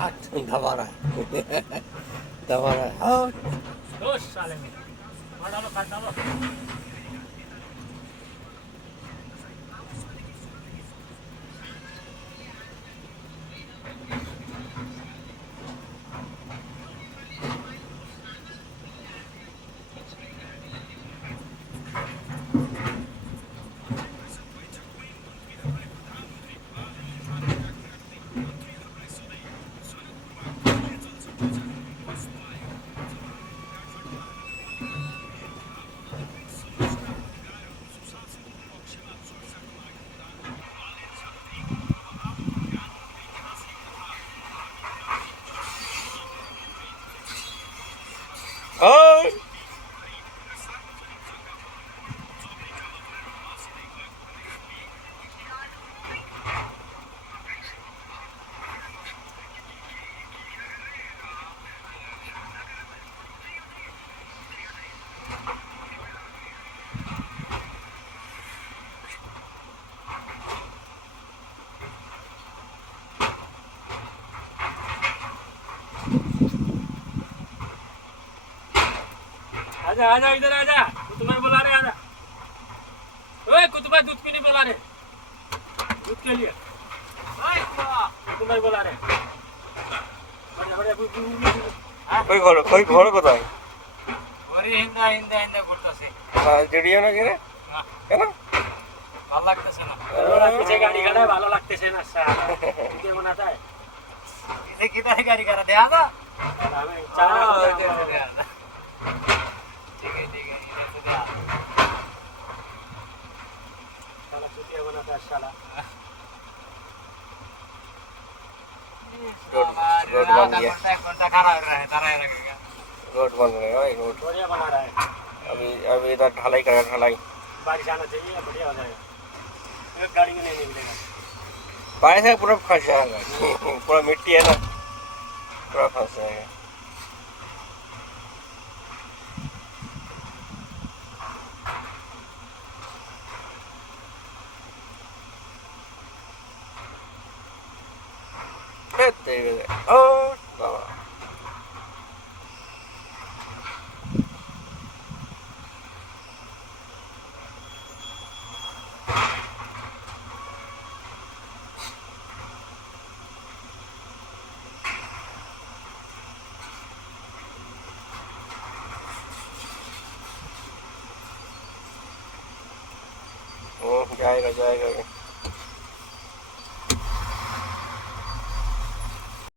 दबा रहा है दबा रहा है दोस्त साले में मार डालो काट डालो ओए आजा आजा इधर आजा कुतुबा बुला रहे आजा ओए कुतुबा दूध क्यों नहीं बुला रहे दूध के लिए ओए कुतुबा बुला रहे बड़े बड़े कोई घोड़ কোথায় ওরে হিন্দা হিন্দা হিন্দা করতেছে জড়িয়ে না কেন কেন ভালো লাগতেছে না পিছে গাড়ি গাড়ায় ভালো লাগতেছে না কে মনে যায় পিছে কিদারে গাড়ি গাড়া দেয়া না আমি চালা ठीक है इधर से दिया साला चुतिया बनाता है साला रोड बन गया एक घंटा खड़ा रह रहा है तारा रखेगा रोड बन गया भाई रोड बढ़िया बना रहा है अभी इधर ढलाई करेगा ढलाई बारिश आना चाहिए बढ़िया हो जाएगा एक गाड़ी में नहीं निकलेगा बारिश है पूरा फंस जाएगा पूरा मिट्टी है ना पूरा फंस जाएगा Oh, no. जाएगा जाएगा